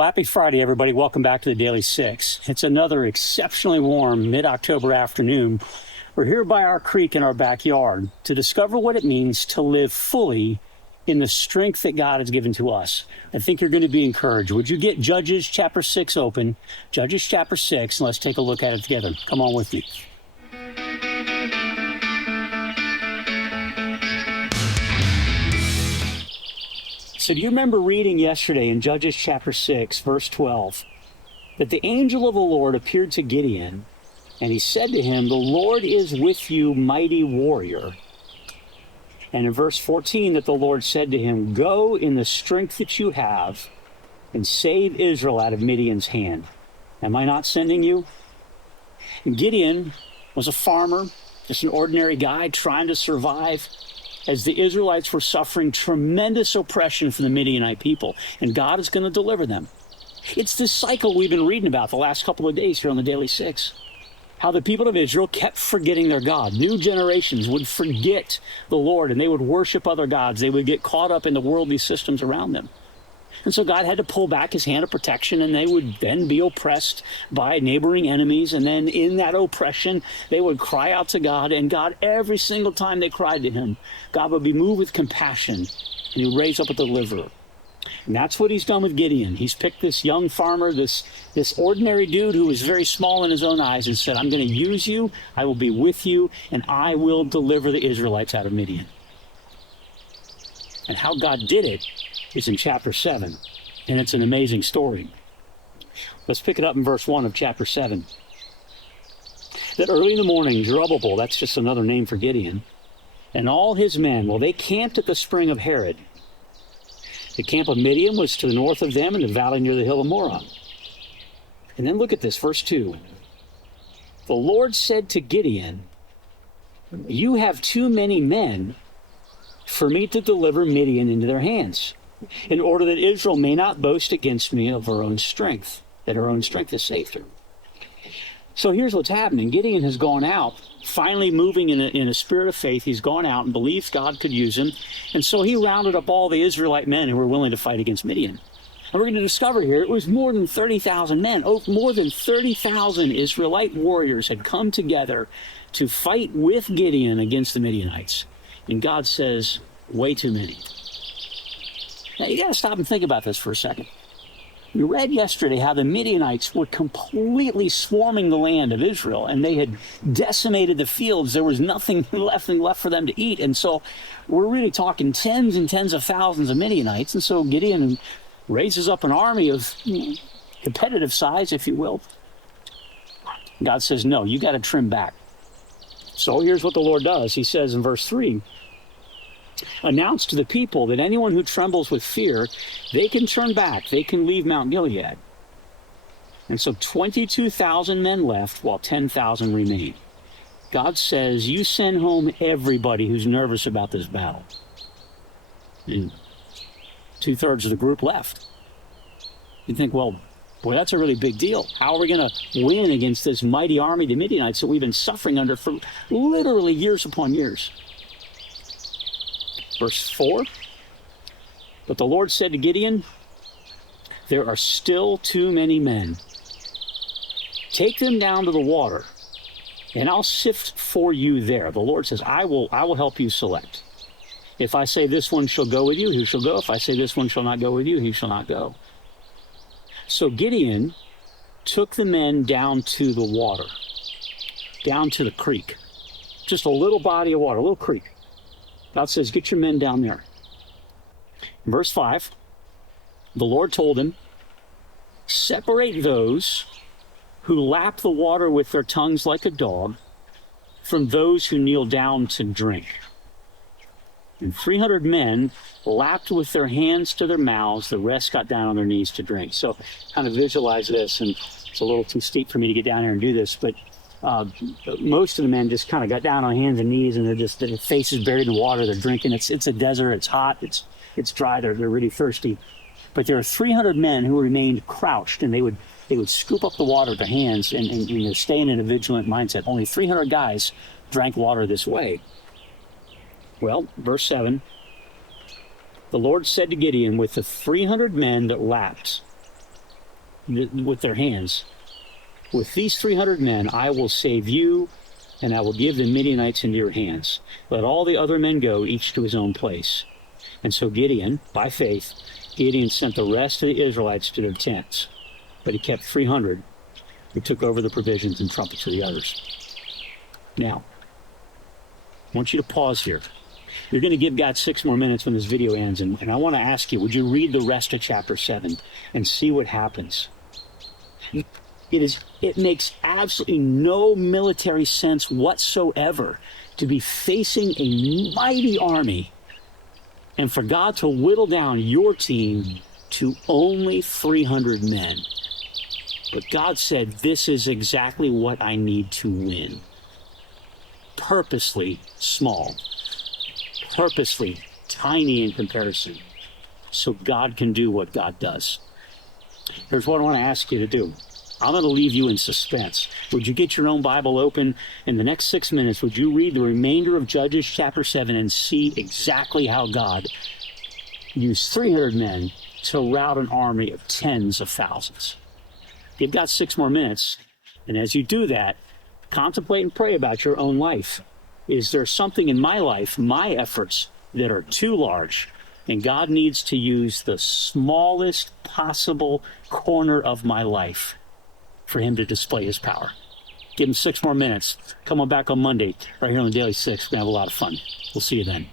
Well, happy Friday, everybody. Welcome back to the Daily Six. It's another exceptionally warm mid-October afternoon. We're here by our creek in our backyard to discover what it means to live fully in the strength that God has given to us. I think you're going to be encouraged. Would you get Judges chapter 6 open? Judges chapter 6, and let's take a look at it together. Come on with me. So do you remember reading yesterday in Judges chapter 6, verse 12, that the angel of the Lord appeared to Gideon, and he said to him, "The Lord is with you, mighty warrior." And in verse 14, that the Lord said to him, "Go in the strength that you have and save Israel out of Midian's hand. Am I not sending you?" And Gideon was a farmer, just an ordinary guy trying to survive, as the Israelites were suffering tremendous oppression from the Midianite people, and God is going to deliver them. It's this cycle we've been reading about the last couple of days here on the Daily Six. How the people of Israel kept forgetting their God. New generations would forget the Lord, and they would worship other gods. They would get caught up in the worldly systems around them. And so God had to pull back his hand of protection, and they would then be oppressed by neighboring enemies. And then in that oppression, they would cry out to God. And God, every single time they cried to him, God would be moved with compassion, and he'd raise up a deliverer. And that's what he's done with Gideon. He's picked this young farmer, this ordinary dude who was very small in his own eyes, and said, "I'm going to use you, I will be with you, and I will deliver the Israelites out of Midian." And how God did it is in chapter 7, and it's an amazing story. Let's pick it up in verse 1 of chapter 7. That early in the morning, Zerubbabel, that's just another name for Gideon, and all his men, well, they camped at the spring of Harod. The camp of Midian was to the north of them in the valley near the hill of Morah. And then look at this, verse 2. The Lord said to Gideon, "You have too many men for me to deliver Midian into their hands, in order that Israel may not boast against me of her own strength, that her own strength has saved her." So here's what's happening. Gideon has gone out, finally moving in a spirit of faith. He's gone out and believes God could use him. And so he rounded up all the Israelite men who were willing to fight against Midian. And we're going to discover here, it was more than 30,000 men. Oh, more than 30,000 Israelite warriors had come together to fight with Gideon against the Midianites. And God says, way too many. Now, you got to stop and think about this for a second. We read yesterday how the Midianites were completely swarming the land of Israel, and they had decimated the fields. There was nothing left for them to eat. And so we're really talking tens and tens of thousands of Midianites. And so Gideon raises up an army of competitive size, if you will. God says, "No, you got to trim back." So here's what the Lord does. He says in verse 3, "Announce to the people that anyone who trembles with fear, they can turn back, they can leave Mount Gilead." And so 22,000 men left while 10,000 remained. God says, "You send home everybody who's nervous about this battle." And 2/3 of the group left. You think, well, boy, that's a really big deal. How are we going to win against this mighty army, the Midianites, that we've been suffering under for literally years upon years? Verse 4, "But the Lord said to Gideon, there are still too many men. Take them down to the water, and I'll sift for you there." The Lord says, I will help you select. If I say this one shall go with you, he shall go. If I say this one shall not go with you, he shall not go. So Gideon took the men down to the water, down to the creek. Just a little body of water, a little creek. God says, "Get your men down there." In verse 5, the Lord told him, "Separate those who lap the water with their tongues like a dog from those who kneel down to drink." And 300 men lapped with their hands to their mouths. The rest got down on their knees to drink. So kind of visualize this, and it's a little too steep for me to get down here and do this, but most of the men just kind of got down on hands and knees, and their faces buried in the water. They're drinking. It's a desert. It's hot. It's dry. They're really thirsty. But there are 300 men who remained crouched, and they would scoop up the water with their hands and they're staying in a vigilant mindset. Only 300 guys drank water this way. Well, verse 7, the Lord said to Gideon, "With the 300 men that lapped, with their hands, with these 300 men, I will save you, and I will give the Midianites into your hands. Let all the other men go, each to his own place. And so Gideon, by faith, Gideon sent the rest of the Israelites to their tents, but he kept 300 who took over the provisions and trumpets for the others. Now, I want you to pause here. You're going to give God 6 more minutes when this video ends, and I want to ask you, would you read the rest of chapter 7 and see what happens? It makes absolutely no military sense whatsoever to be facing a mighty army and for God to whittle down your team to only 300 men. But God said, this is exactly what I need to win. Purposely small, purposely tiny in comparison, so God can do what God does. Here's what I want to ask you to do. I'm going to leave you in suspense. Would you get your own Bible open? In the next 6 minutes, would you read the remainder of Judges chapter 7 and see exactly how God used 300 men to rout an army of tens of thousands? You've got 6 more minutes, and as you do that, contemplate and pray about your own life. Is there something in my life, my efforts, that are too large, and God needs to use the smallest possible corner of my life for him to display his power? Give him 6 more minutes. Come on back on Monday, right here on the Daily 6. We're going to have a lot of fun. We'll see you then.